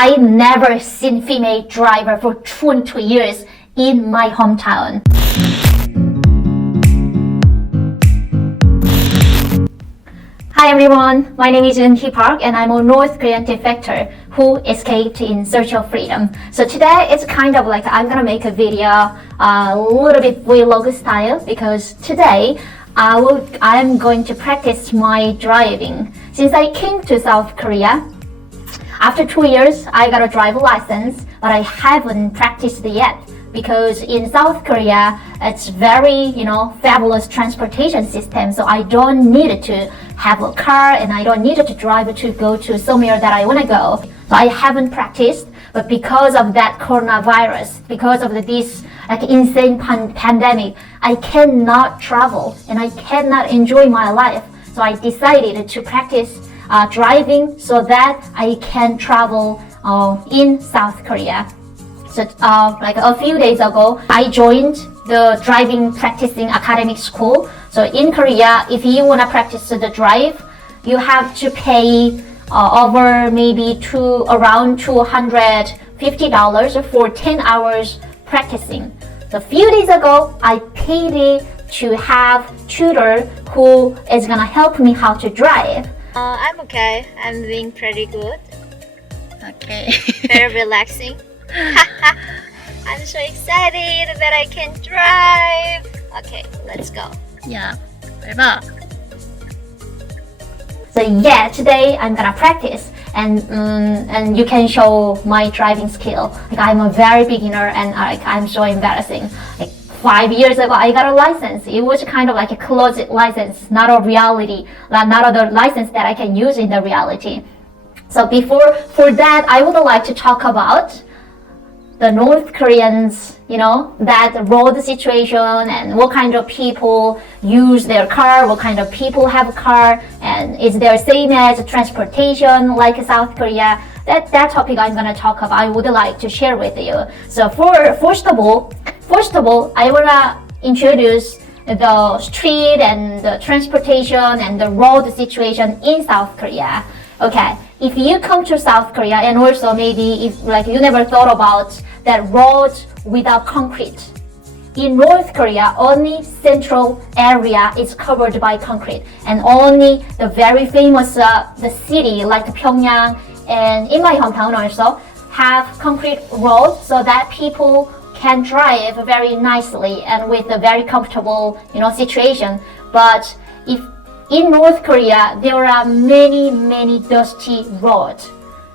I never seen female driver for 22 years in my hometown. Hi everyone, my name is Eun Park and I'm a North Korean defector who escaped in search of freedom. So today it's kind of like I'm gonna make a video a little bit vlog style because today I'm going to practice my driving. Since I came to South Korea, after 2 years I got a driver license, but I haven't practiced yet. Because in South Korea, it's very, fabulous transportation system. So I don't need to have a car and I don't need to drive to go to somewhere that I want to go. So I haven't practiced, but because of that coronavirus, because of this insane pandemic, I cannot travel and I cannot enjoy my life. So I decided to practice driving so that I can travel in South Korea. So a few days ago, I joined the driving practicing academic school. So in Korea, if you want to practice the drive, you have to pay over maybe around $250 for 10 hours practicing. So a few days ago, I paid to have tutor who is gonna help me how to drive. I'm okay. I'm doing pretty good. Okay. Very relaxing. I'm so excited that I can drive. Okay, let's go. Yeah, so yeah, today I'm gonna practice and you can show my driving skill. I'm a very beginner and I'm so embarrassing. 5 years ago I got a license. It was kind of like a closed license, not a reality, not a license that I can use in the reality. So for that, I would like to talk about the North Koreans, that road situation and what kind of people use their car, what kind of people have a car, and is there same as transportation like South Korea? That topic I'm gonna talk about, I would like to share with you. So first of all, I wanna introduce the street and the transportation and the road situation in South Korea. Okay, if you come to South Korea and also maybe if you never thought about that road without concrete. In North Korea, only central area is covered by concrete and only the very famous the city like Pyongyang and in my hometown also have concrete roads so that people can drive very nicely and with a very comfortable situation. But if in North Korea, there are many dusty roads,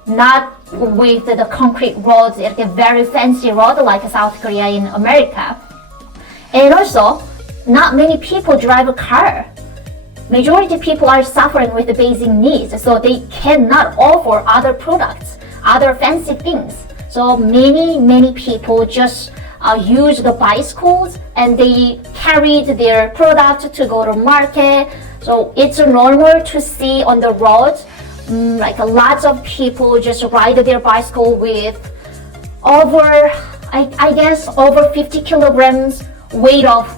not with the concrete roads, like a very fancy road like South Korea in America. And also, not many people drive a car. Majority of people are suffering with the basic needs, so they cannot offer other products, other fancy things. So many people just use the bicycles and they carried their product to go to market. So it's normal to see on the road, lots of people just ride their bicycle with over 50 kilograms weight of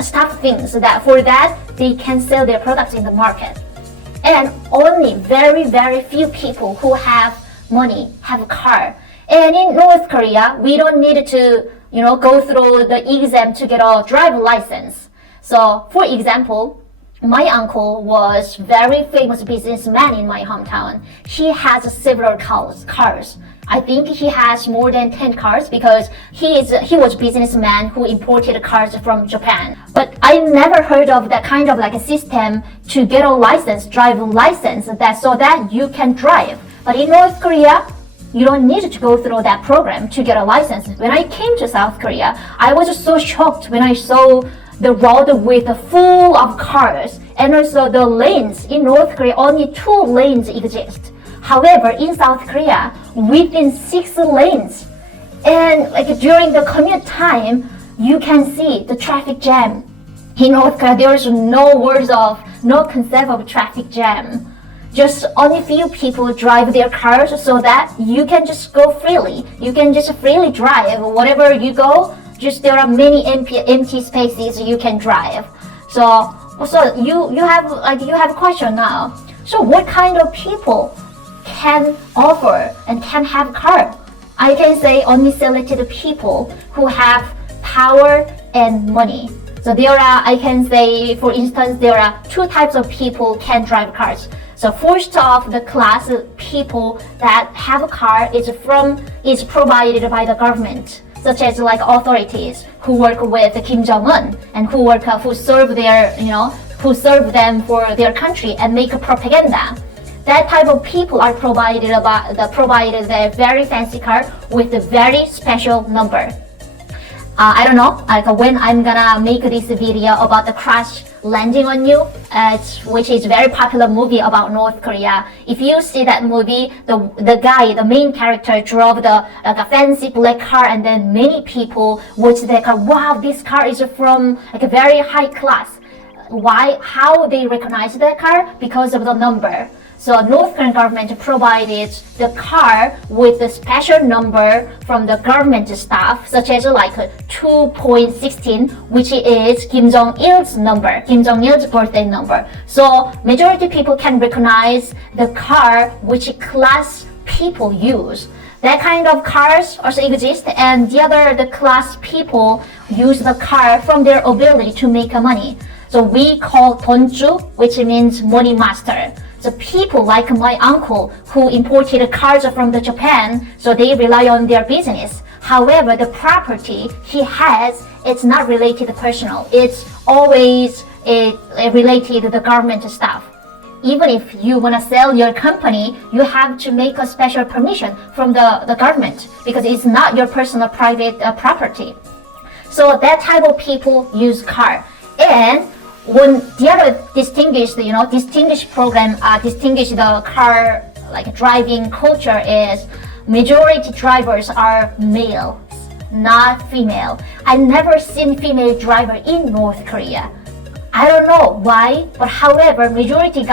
stuff things. For that they can sell their products in the market. And only very few people who have money have a car. And in North Korea, we don't need to go through the exam to get a driver license. So for example, my uncle was very famous businessman in my hometown. He has several cars. I think he has more than 10 cars because he was businessman who imported cars from Japan. But I never heard of that kind of a system to get a license, driving license, so that you can drive. But in North Korea, you don't need to go through that program to get a license. When I came to South Korea, I was so shocked when I saw the road with full of cars, and also the lanes. In North Korea, only 2 lanes exist. However, in South Korea, within 6 lanes. And during the commute time, you can see the traffic jam. In North Korea, there is no concept of traffic jam. Just only few people drive their cars so that you can just go freely. You can just freely drive wherever you go. Just there are many empty spaces you can drive. So you have a question now. So what kind of people can offer and can have car. I can say only selected people who have power and money. So there are, I can say, for instance, there are two types of people can drive cars. So first off, the class of people that have a car is provided by the government, such as like authorities who work with Kim Jong-un and who serve them for their country and make a propaganda. That type of people are provided a very fancy car with a very special number. I don't know, like when I'm gonna make this video about the crash landing on you, which is very popular movie about North Korea. If you see that movie, the main character drove a fancy black car, and then many people watched that car. Wow, this car is from like a very high class. Why? How they recognize that car? Because of the number. So North Korean government provided the car with a special number from the government staff, such as like 2.16, which is Kim Jong-il's number, Kim Jong-il's birthday number. So majority people can recognize the car which class people use. That kind of cars also exist, and the class people use the car from their ability to make money. So we call 돈주, which means money master. So people like my uncle who imported cars from Japan, so they rely on their business. However, the property he has, it's not related to personal. It's always related to the government stuff. Even if you want to sell your company, you have to make a special permission from the government because it's not your personal private property. So that type of people use car. And when the other distinguished program, distinguish the car like driving culture is majority drivers are males, not female. I never seen female driver in North Korea. I don't know why, but however, majority of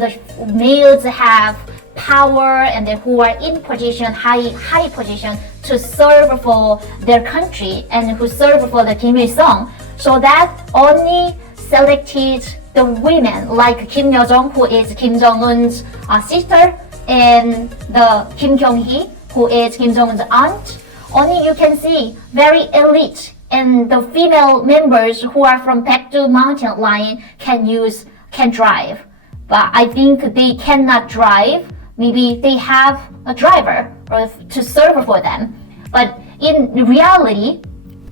the males have power and who are in position, high position to serve for their country and who serve for the Kim Il-sung. So that only selected the women like Kim Yo-jong, who is Kim Jong-un's sister, and the Kim Kyung-hee, who is Kim Jong-un's aunt. Only you can see very elite, and the female members who are from Baekdu mountain line can drive. But I think they cannot drive. Maybe they have a driver to serve for them. But in reality,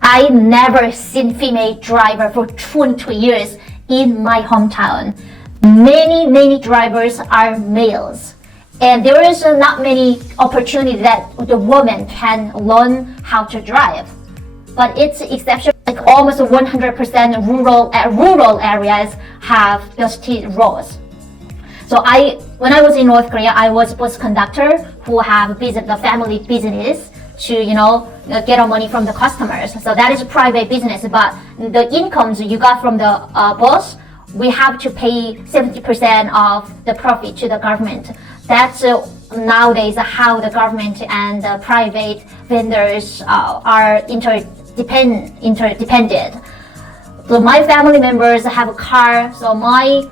I never seen female driver for 22 years in my hometown. Many drivers are males. And there is not many opportunity that the woman can learn how to drive. But it's exception, like almost 100% rural areas have dusty roads. So when I was in North Korea, I was bus conductor who have the family business to get money from the customers. So that is a private business, but the incomes you got from the bus, we have to pay 70% of the profit to the government. That's nowadays how the government and the private vendors are interdependent. So my family members have a car. So my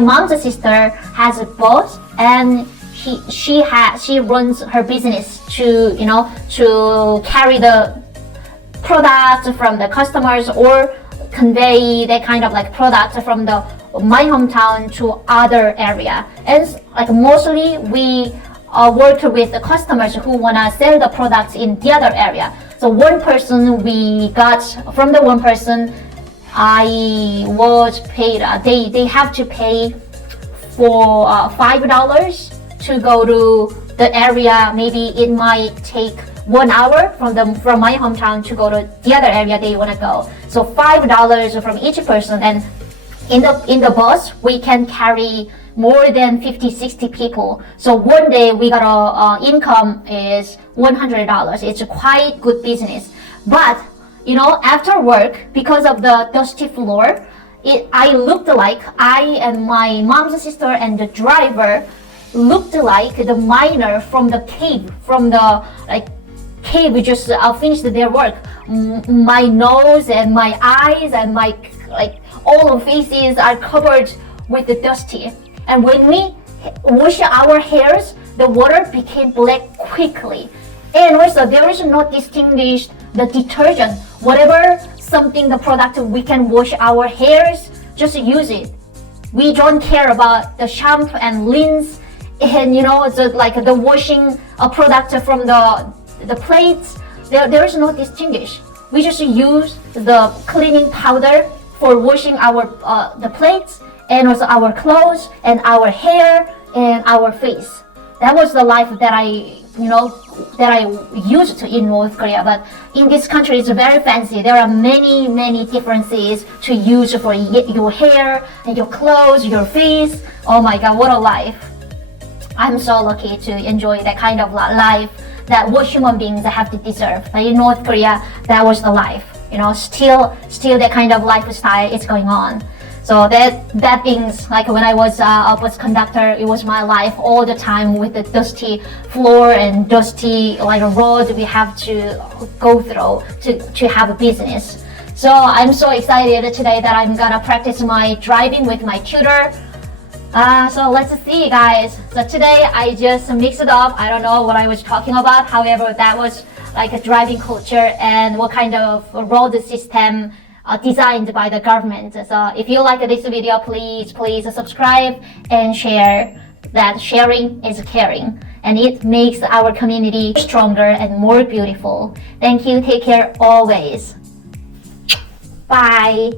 mom's sister has a bus, and she runs her business to carry the products from the customers or convey that kind of like product from my hometown to other area. And like mostly we work with the customers who wanna sell the products in the other area. So one person I was paid. They have to pay for $5 to go to the area. Maybe it might take 1 hour from my hometown to go to the other area they want to go. So $5 from each person, and in the bus we can carry more than 50-60 people. So one day we got a income is $100. It's a quite good business. But after work, because of the dusty floor, I looked like I and my mom's sister and the driver looked like the miner from the cave, cave just finished their work. My nose and my eyes and my all of faces are covered with the dusty. And when we wash our hairs, the water became black quickly. And also there is no distinguished the detergent. Whatever something the product we can wash our hairs, just use it. We don't care about the shampoo and rinse and the washing a product from the plates. There is no distinguish. We just use the cleaning powder for washing our the plates and also our clothes and our hair and our face. That was the life that I used to in North Korea. But in this country, it's very fancy. There are many differences to use for your hair and your clothes, your face. Oh my God, what a life! I'm so lucky to enjoy that kind of life that what human beings have to deserve. But in North Korea, that was the life. Still that kind of lifestyle is going on. So that things like when I was a bus conductor, it was my life all the time with the dusty floor and dusty road we have to go through to have a business. So I'm so excited today that I'm gonna practice my driving with my tutor. So let's see, guys. So today I just mixed it up. I don't know what I was talking about. However, that was like a driving culture and what kind of road system designed by the government. So if you like this video, please subscribe and share. That sharing is caring, and it makes our community stronger and more beautiful. Thank you. Take care always. Bye.